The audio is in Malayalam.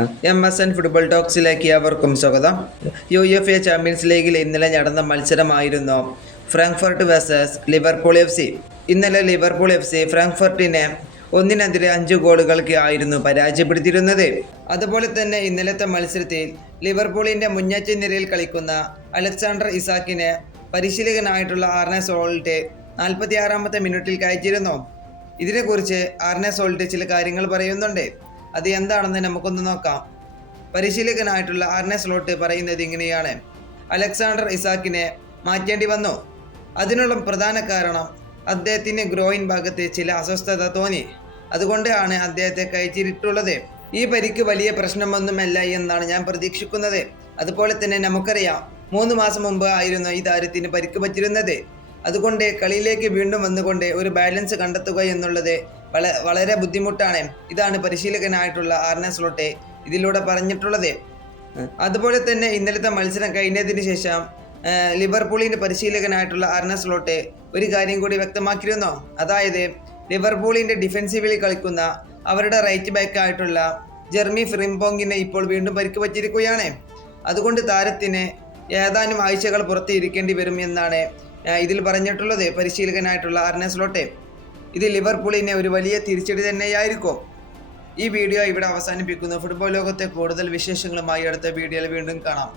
MSN ഫുട്ബോൾ ടോക്സിലേക്ക് അവർക്കും സ്വാഗതം. UEFA ചാമ്പ്യൻസ് ലീഗിൽ ഇന്നലെ നടന്ന മത്സരമായിരുന്നു ഫ്രാങ്ക്ഫർട്ട് വേഴ്സസ് ലിവർപൂൾ FC. ഇന്നലെ ലിവർപൂൾ FC ഫ്രാങ്ക്ഫർട്ടിനെ 1-5 ഗോളുകൾക്ക് ആയിരുന്നു പരാജയപ്പെടുത്തിയിരുന്നത്. അതുപോലെ തന്നെ ഇന്നലത്തെ മത്സരത്തിൽ ലിവർപൂളിൻ്റെ മുന്നേറ്റ നിരയിൽ കളിക്കുന്ന അലക്സാണ്ടർ ഇസാക്കിനെ പരിശീലകനായിട്ടുള്ള ആർനെ സോൾട്ട് 46-ാമത്തെ മിനിറ്റിൽ കയറ്റിയിരുന്നു. ഇതിനെക്കുറിച്ച് ആർനെ സോൾട്ട് ചില കാര്യങ്ങൾ പറയുന്നുണ്ട്. അത് എന്താണെന്ന് നമുക്കൊന്ന് നോക്കാം. പരിശീലകനായിട്ടുള്ള ആർനെ സ്ലോട്ട് പറയുന്നത് ഇങ്ങനെയാണ്: അലക്സാണ്ടർ ഇസാക്കിനെ മാറ്റേണ്ടി വന്നു. അതിനുള്ള പ്രധാന കാരണം അദ്ദേഹത്തിന് ഗ്രോയിൻ ഭാഗത്ത് ചില അസ്വസ്ഥത തോന്നി. അതുകൊണ്ടാണ് അദ്ദേഹത്തെ കയറ്റിയിട്ടുള്ളത്. ഈ പരിക്ക് വലിയ പ്രശ്നമൊന്നുമല്ല എന്നാണ് ഞാൻ പ്രതീക്ഷിക്കുന്നത്. അതുപോലെ തന്നെ നമുക്കറിയാം, 3 മാസം മുമ്പ് ആയിരുന്നു ഈ താരത്തിന് പരിക്ക് പറ്റിയിരുന്നത്. അതുകൊണ്ട് കളിയിലേക്ക് വീണ്ടും വന്നുകൊണ്ട് ഒരു ബാലൻസ് കണ്ടെത്തുക എന്നുള്ളത് വളരെ ബുദ്ധിമുട്ടാണ്. ഇതാണ് പരിശീലകനായിട്ടുള്ള ആർനെ സ്ലോട്ട് ഇതിലൂടെ പറഞ്ഞിട്ടുള്ളത്. അതുപോലെ തന്നെ ഇന്നലത്തെ മത്സരം കഴിഞ്ഞതിന് ശേഷം ലിവർപൂളിൻ്റെ പരിശീലകനായിട്ടുള്ള ആർനെ സ്ലോട്ട് ഒരു കാര്യം കൂടി വ്യക്തമാക്കിയിരുന്നു. അതായത് ലിവർപൂളിൻ്റെ ഡിഫൻസീവിൽ കളിക്കുന്ന അവരുടെ റൈറ്റ് ബാക്ക് ആയിട്ടുള്ള ജെർമി ഫ്രിംപോങ്ങിനെ ഇപ്പോൾ വീണ്ടും പരിക്ക് പറ്റിയിരിക്കുകയാണ്. അതുകൊണ്ട് താരത്തിന് ഏതാനും ആഴ്ചകൾ പുറത്ത് ഇരിക്കേണ്ടി വരും എന്നാണ് ഇതിൽ പറഞ്ഞിട്ടുള്ളത് പരിശീലകനായിട്ടുള്ള ആർനെ സ്ലോട്ട്. ഇത് ലിവർപൂളിനെ ഒരു വലിയ തിരിച്ചടി തന്നെയായിരിക്കും. ഈ വീഡിയോ ഇവിടെ അവസാനിപ്പിക്കുന്നു. ഫുട്ബോൾ ലോകത്തെ കൂടുതൽ വിശേഷങ്ങളുമായി അടുത്ത വീഡിയോയിൽ വീണ്ടും കാണാം.